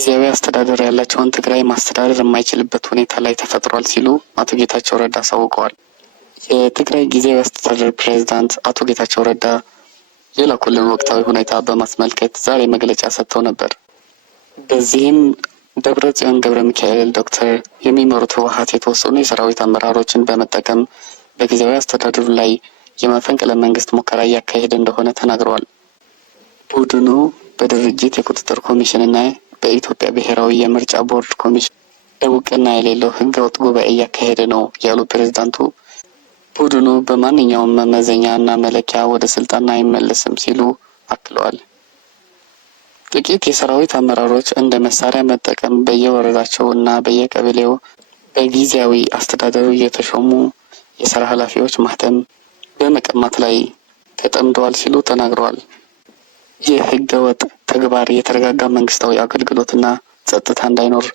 ጊዜያዊ አስተዳደር ያላቸውን ትግራይ ማስተዳደር የማይችልበት ሁኔታ ላይ ተፈጥሯል ሲሉ አቶ ጌታቸው ረዳ አሳውቀዋል። የትግራይ ጊዜያዊ አስተዳደር ፕሬዝዳንት አቶ ጌታቸው ረዳ የላኩልን ወቅታዊ ሁኔታ በማስመልከት ዛሬ መግለጫ ሰጥተው ነበር። በዚህም ደብረጽዮን ገብረ ሚካኤል ዶክተር የሚመሩት ህወሓት የተወሰኑ የሰራዊት አመራሮችን በመጠቀም በጊዜያዊ አስተዳደሩ ላይ የመፈንቅለ መንግስት ሙከራ እያካሄደ እንደሆነ ተናግረዋል። ቡድኑ በድርጅት የቁጥጥር ኮሚሽንና በኢትዮጵያ ብሔራዊ የምርጫ ቦርድ ኮሚሽን እውቅና የሌለው ህገወጥ ጉባኤ እያካሄደ ነው ያሉ ፕሬዝዳንቱ ቡድኑ በማንኛውም መመዘኛ እና መለኪያ ወደ ስልጣን አይመለስም ሲሉ አክለዋል። ጥቂት የሰራዊት አመራሮች እንደ መሳሪያ መጠቀም በየወረዳቸው እና በየቀበሌው በጊዜያዊ አስተዳደሩ የተሾሙ የስራ ኃላፊዎች ማህተም በመቀማት ላይ ተጠምደዋል ሲሉ ተናግረዋል። ይህ ህገወጥ ተግባር የተረጋጋ መንግስታዊ አገልግሎትና ጸጥታ እንዳይኖር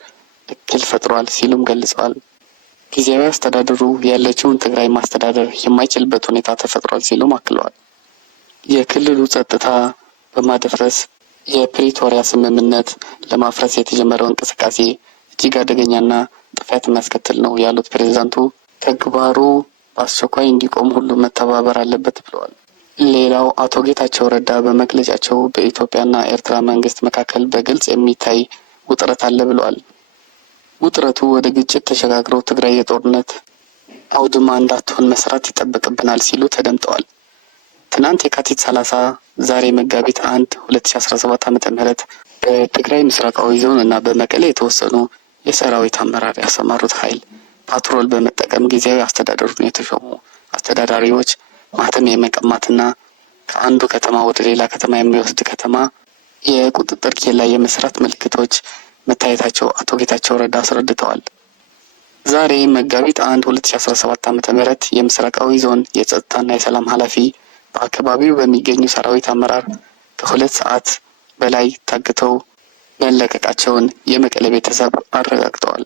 እክል ፈጥሯል ሲሉም ገልጸዋል። ጊዜያዊ አስተዳደሩ ያለችውን ትግራይ ማስተዳደር የማይችልበት ሁኔታ ተፈጥሯል ሲሉም አክለዋል። የክልሉ ጸጥታ በማደፍረስ የፕሪቶሪያ ስምምነት ለማፍረስ የተጀመረው እንቅስቃሴ እጅግ አደገኛና ጥፋት የሚያስከትል ነው ያሉት ፕሬዝዳንቱ ተግባሩ በአስቸኳይ እንዲቆም ሁሉ መተባበር አለበት ብለዋል። ሌላው አቶ ጌታቸው ረዳ በመግለጫቸው በኢትዮጵያና ኤርትራ መንግስት መካከል በግልጽ የሚታይ ውጥረት አለ ብለዋል። ውጥረቱ ወደ ግጭት ተሸጋግረው ትግራይ የጦርነት አውድማ እንዳትሆን መስራት ይጠበቅብናል ሲሉ ተደምጠዋል። ትናንት የካቲት 30 ዛሬ መጋቢት 1 2017 ዓ.ም በትግራይ ምስራቃዊ ዞን እና በመቀሌ የተወሰኑ የሰራዊት አመራር ያሰማሩት ኃይል ፓትሮል በመጠቀም ጊዜያዊ አስተዳደሩን የተሾሙ አስተዳዳሪዎች ማህተም የመቀማትና ከአንዱ ከተማ ወደ ሌላ ከተማ የሚወስድ ከተማ የቁጥጥር ኬላ የመስራት ምልክቶች መታየታቸው አቶ ጌታቸው ረዳ አስረድተዋል። ዛሬ መጋቢት 1 2017 ዓ.ም የምስራቃዊ ዞን የጸጥታና የሰላም ኃላፊ በአካባቢው በሚገኙ ሰራዊት አመራር ከ2 ሰዓት በላይ ታግተው መለቀቃቸውን የመቀሌ ቤተሰብ አረጋግጠዋል።